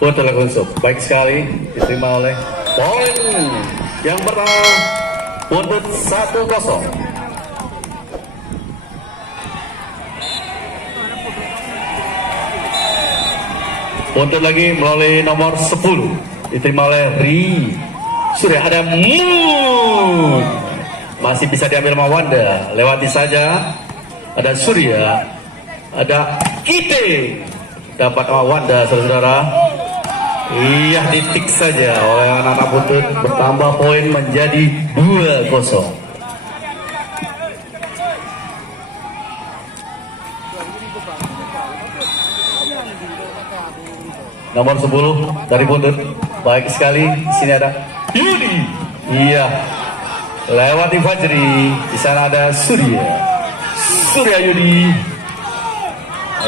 Betul langsung. Baik sekali diterima oleh poin yang pertama untuk 1-0. Untuk lagi melalui nomor 10 diterima oleh Ri. Sudah ada Moon. Masih bisa diambil sama Wanda. Lewati saja. Ada Surya. Ada Kite. Dapat sama Wanda saudara-saudara. Iya, titik saja oleh anak-anak Buntut, bertambah poin menjadi 2-0. Nomor 10 dari Buntut, baik sekali. Di sini ada Yudi. Iya, lewati Fajri. Di sana ada Surya Yudi.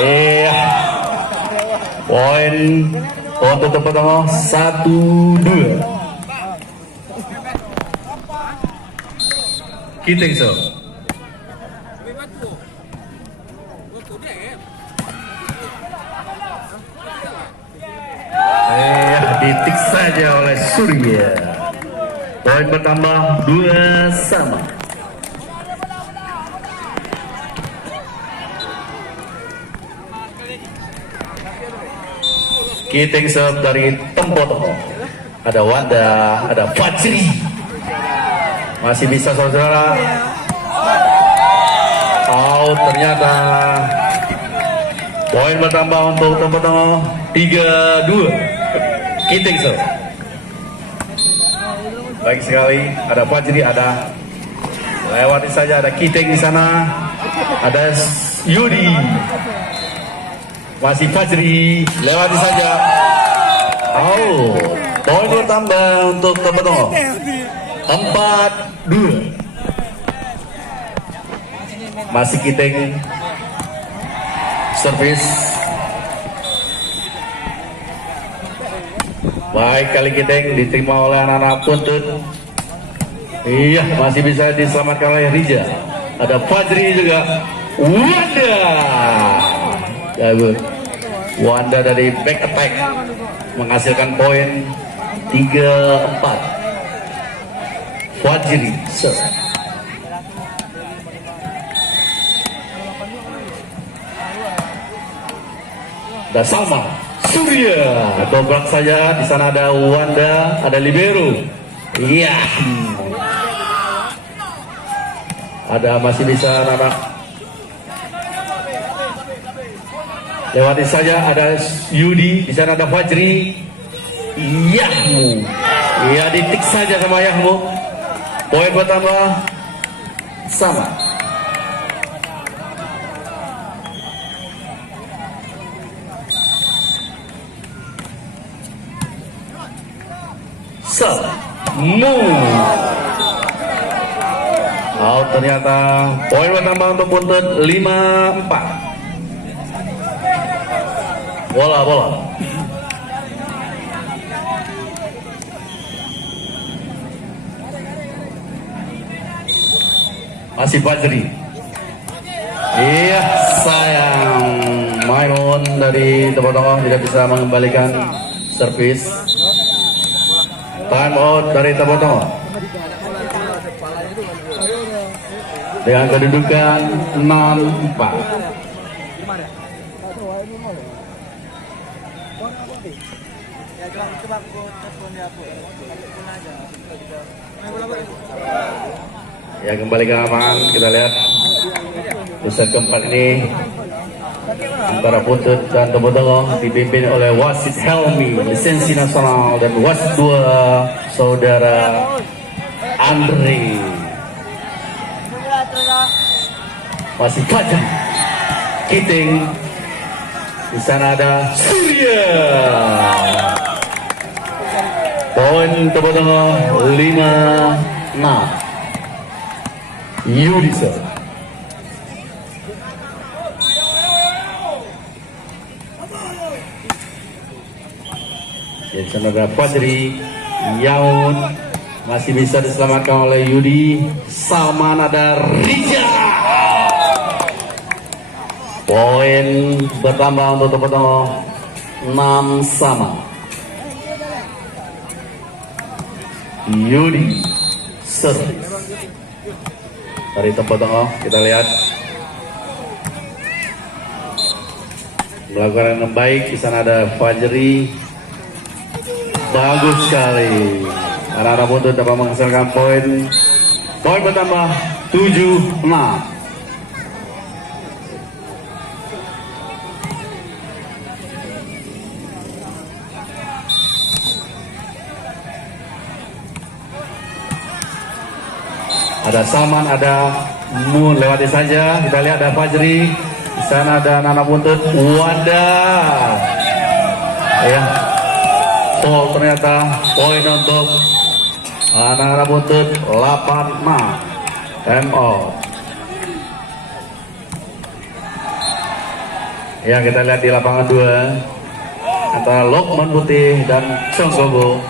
Iya, poin untuk tempat tengah 1-2. Kiting so. Ditik saja oleh Surya. Poin bertambah 2-2. Kiting serve dari Tempoto. Ada Wanda, ada Fajri. Masih bisa saudara. Out ternyata. Poin bertambah untuk Tempoto 3-2. Kiting serve. Baik sekali, ada Fajri, ada lewati saja, ada Kiting di sana. Ada Yudi. Masih Fajri, lewati saja. Oh, poin bertambah untuk Tempoto 4-2. Masih Kiting servis. Baik kali Kiting diterima oleh anak-anak Buntut. Iya, masih bisa diselamatkan oleh Rija. Ada Fajri juga. Wanda. Wanda dari back attack menghasilkan poin 3-4. Fajri serve. Dan sama Surya dobrak saja. Di sana ada Wanda, ada libero. Iya. Ada masih bisa anak. Lewati saja, ada Yudi, di sana ada Fajri. Yahmu. Iya, ditik saja sama Yahmu. Poin bertambah sama. Out ternyata. Poin bertambah untuk Buntut 5-4. Bola. Masih Fajri. Iya, sayang. Maimun dari Tempoto tidak bisa mengembalikan servis. Time out dari Tempoto. Dengan kedudukan 6-4. Ya, kembali ke lapangan, kita lihat set keempat ini antara Buntut dan Tempoto dipimpin oleh wasit Helmi, lisensi nasional, dan wasit 2 saudara Andre. Masih Fajri, Kiting, di sana ada Surya. Poin Tempoto 5-6. Yudi serve. Di sana ada Fajri, Yaun, masih bisa diselamatkan oleh Yudi. Salman, ada Rija. Poin bertambah untuk Tempoto 6-6. Yudi service dari tempat tengah. Kita lihat melakukan yang baik. Di sana ada Fajri, bagus sekali. Anak-anak Buntut dapat menghasilkan poin bertambah 7-6. Ada Salman, ada Moon, lewati saja. Kita lihat ada Fajri. Di sana ada Nana Buntut. Wadah. Ya. Foul ternyata. Poin untuk Nana Buntut 8-6. MO. Ya, kita lihat di lapangan 2 antara Lokman Putih dan Conggobo.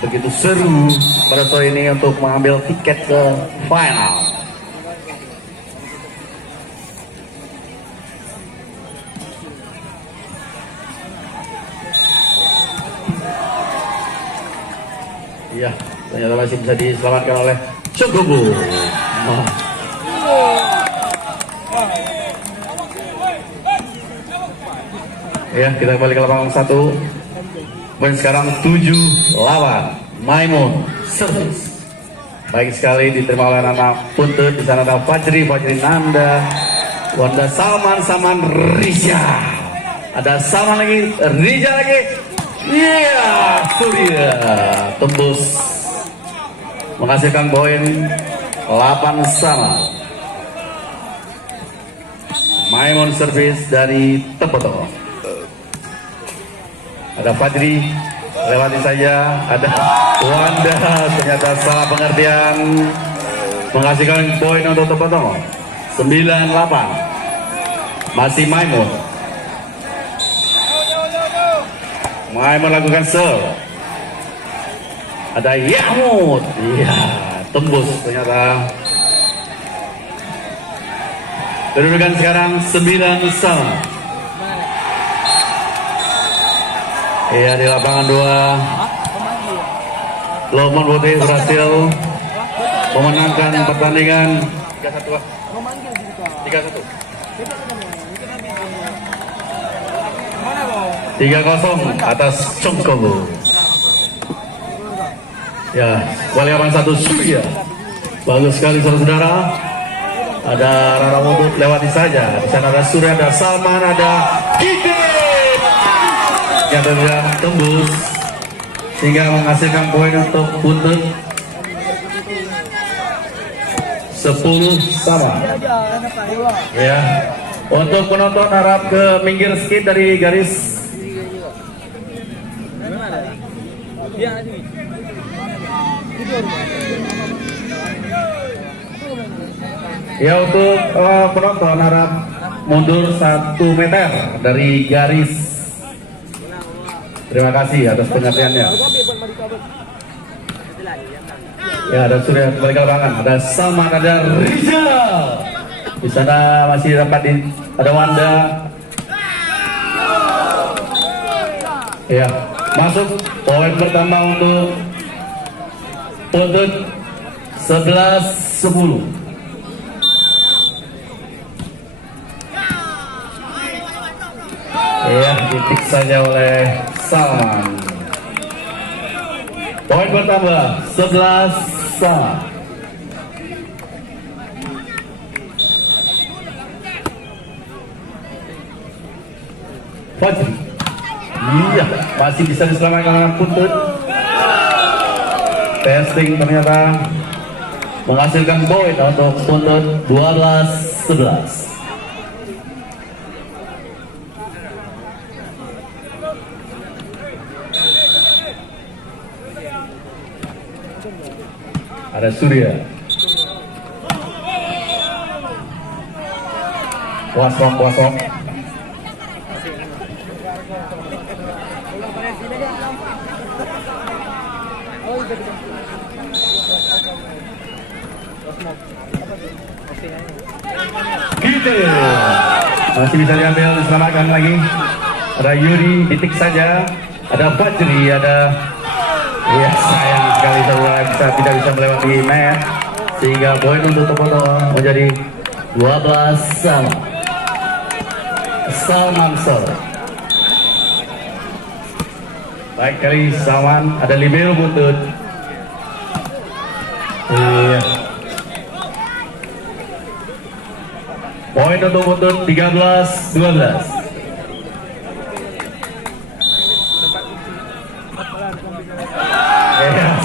Begitu seru pada sore ini untuk mengambil tiket ke final. Iya, ternyata masih bisa diselamatkan oleh Conggobo. Ya, kita kembali ke lapangan 1. Poin sekarang 7-8. Maimun service. Baik sekali diterima oleh anak Buntut. Di sana ada Fajri Nanda, Wanda Salman Riza. Ada Salman lagi, Riza lagi. Iya, Surya tembus menghasilkan poin 8-8. Maimun service dari Tepotong. Ada Fajri, lewati saja. Ada Wanda, ternyata salah pengertian, menghasilkan poin untuk Tepotong. 9-8. Masih Maimun. Maimun lakukan serve. Ada Yahmud. Iya, tembus ternyata. Kedudukan sekarang 9-9. Iya, di lapangan 2 Lokman Putih berhasil memenangkan pertandingan 3-1 3-0 atas Conggobo. Ya, kembali lapangan 1 Surya. Bagus sekali saudara-saudara. Ada Rara Buntut, lewati saja. Di sana ada Surya, ada Salman, ada Kiki. Yang tidak tembus sehingga menghasilkan poin untuk Buntut 10-sama. Ya, untuk penonton harap ke minggir sedikit dari garis. Ya, untuk penonton harap mundur 1 meter dari garis. Terima kasih atas pengertiannya. Ya, ada Surya kembali ke lapangan. Ada Salman, ada Rizal. Di sana masih dapat ada Wanda. Ya, masuk poin pertama untuk Buntut 11-10. Ya, titik saja oleh Salman. Poin bertambah 11-11. Fajri. Iya, masih bisa diselamatkan oleh Buntut. Testing ternyata menghasilkan poin untuk Buntut 12-11. Ada Surya. Kosong. Gitu. Masih bisa diambil, diselamatkan lagi. Ada Yuri, titik saja. Ada Fajri, ada ya saya sekali saudara tidak bisa melewati net, sehingga poin untuk Topoto menjadi 12 sama. Salman Sor. Baik kali Salman, ada libero buntut. Iya. Poin untuk buntut 13-12.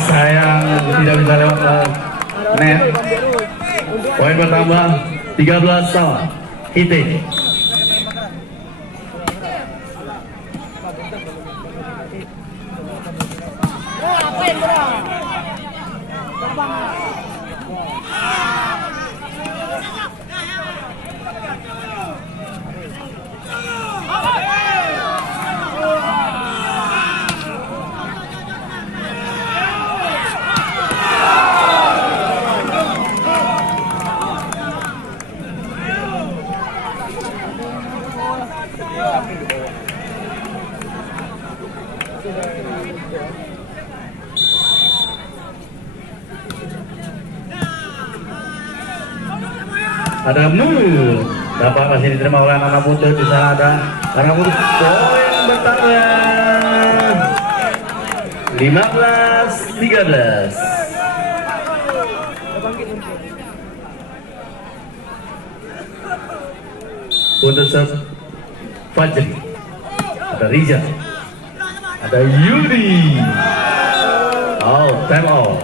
Sayang tidak bisa lewat net. Poin bertambah 13 sama. Hitting. Ada move, dapat masih diterima oleh anak buntut. Di sana ada anak buntut. Poin bertambah 15-13. Buntut serve Fajri, ada Riza, ada Yudi. Oh, time out.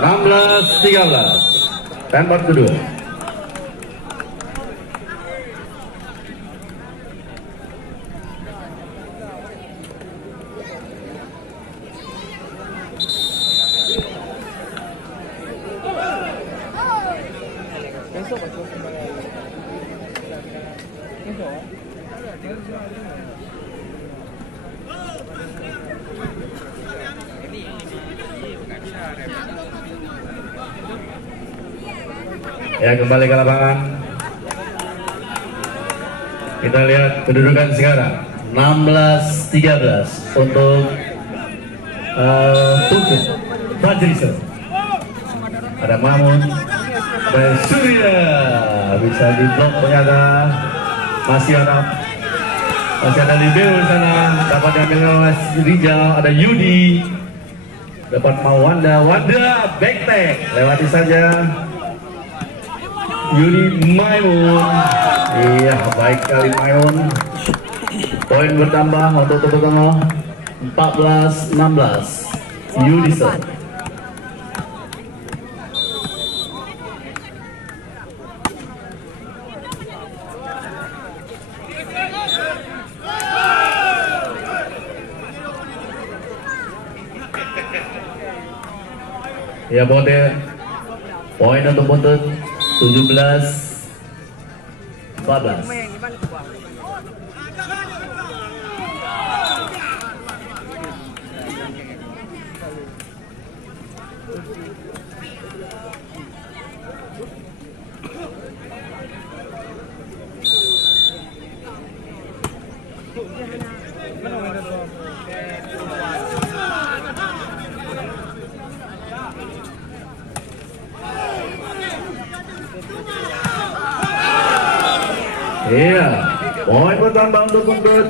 16-13. Time out kedua. Ya, kembali ke lapangan. Kita lihat kedudukan sekarang 16-13 untuk Tutup Fajri. Ada Mamun, ada Surya, bisa diblok ternyata. Masih ada libero di sana, dapat diambil oleh Rijal. Ada Yudi, dapat mau Wanda back tag, lewati saja. Yudi Maimun, iya baik kali Maimun. Poin bertambah untuk Topoto 14-16. Yudi serve. Ya Bonde, poin untuk buntut 17-14. Iya, poin bertambah untuk buntut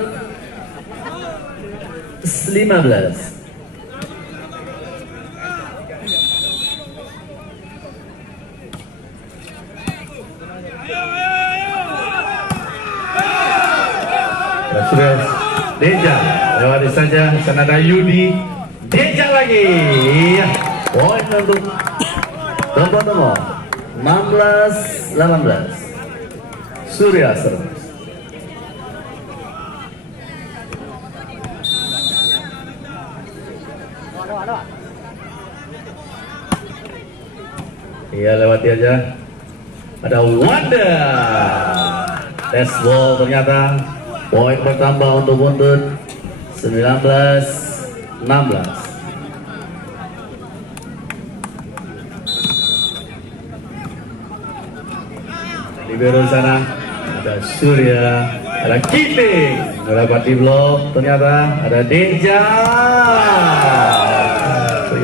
15. Sudah Deja, lewati saja. Sana ada Yudi, Deja lagi. Iya, poin untuk Topoto 16-18. Surya serve. Iya, lewati aja. Ada Wanda. Test ball ternyata. Poin bertambah untuk buntut 19-16. Libero sana ada Surya, ada Kiting, dapat di blok ternyata ada Deja.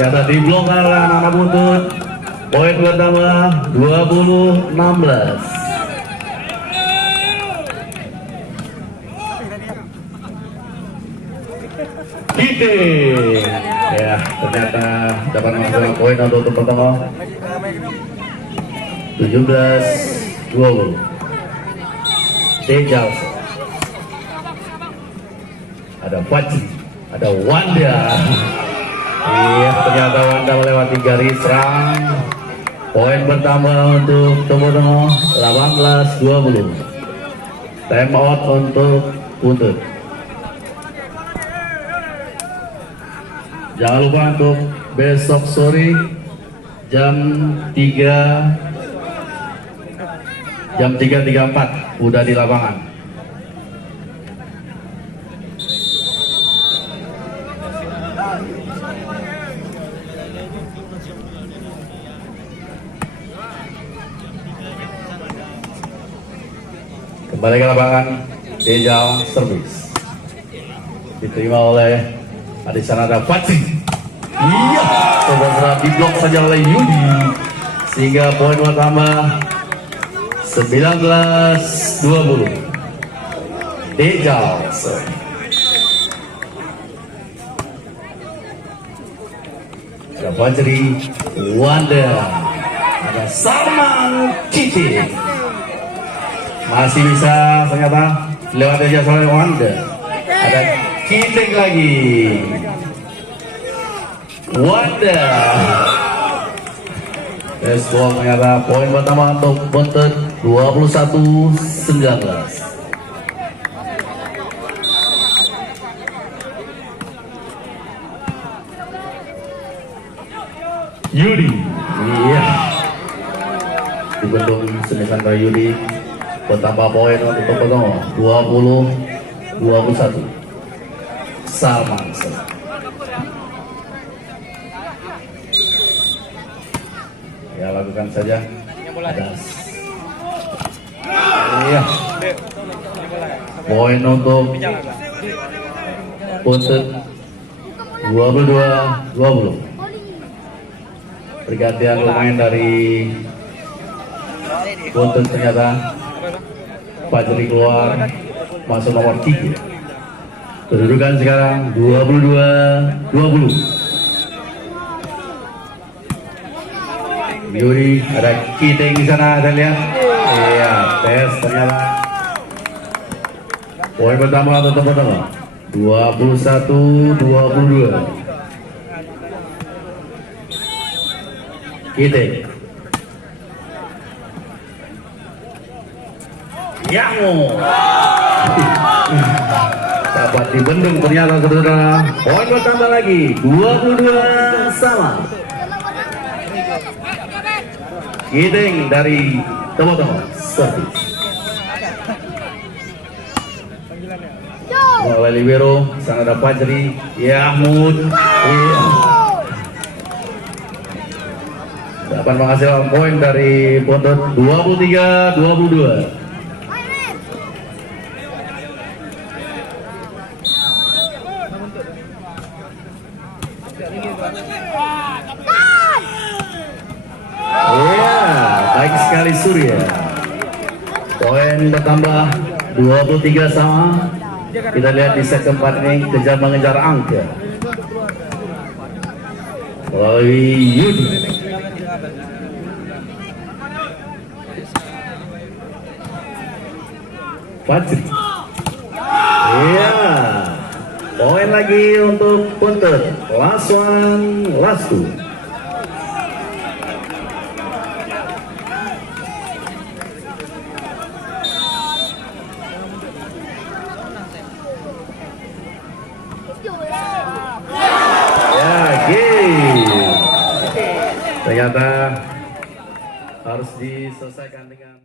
ternyata diblokar anak buntut. Poin bertambah 20-16. Kite, ya ternyata dapat menghasilkan poin untuk pertama 17-20. Dejal, ada Fajri, ada Wanda. Iya, ternyata Wanda melewati garis serang. Poin bertambah untuk Tomono 18-20. Time out untuk buntut. Jangan lupa untuk besok sore jam 3.34 udah di lapangan. Kembali ke lapangan, Dejal service diterima oleh Adisanada Fajri. Iya, saudara diblok saja oleh Yudi sehingga poin pertama 19-20. Dejal. Ada Fajri, Wanda, ada Salman Kiti. Masih bisa ternyata lewat aja oleh Wanda. Ada Kiting lagi. Wanda. Baseball ternyata poin pertama untuk buntut 21-19. Yudi. Iya. Dibentuk Senisandra Yudi. Bertambah poin untuk pertama 20-21. Salman. Ya, lakukan saja. Ada. Iya. Poin untuk buntut 22-20. Pergantian pemain dari buntut ternyata Fajri keluar, masuk nomor 3. Kedudukan sekarang 22-20. Yuri, ada Kiting di sana, ada lihat. Iya, tes ternyata. Poin pertama untuk pertama 21-22. Kiting. Yango. Dapat dibendung ternyata saudara. Poin bertambah lagi 22 sama. Kiting dari Tomoto service. Oleh libero sana ada Fajri, Yahmud. Dapat menghasilkan poin dari buntut 23-22. Iya, baik sekali Surya. Poin bertambah 23 sama. Kita lihat di set keempat ini kejar mengejar angka. Melalui Yudi. Fajri. Iya. Poin lagi untuk buntut. Last one, last two. Ternyata harus diselesaikan dengan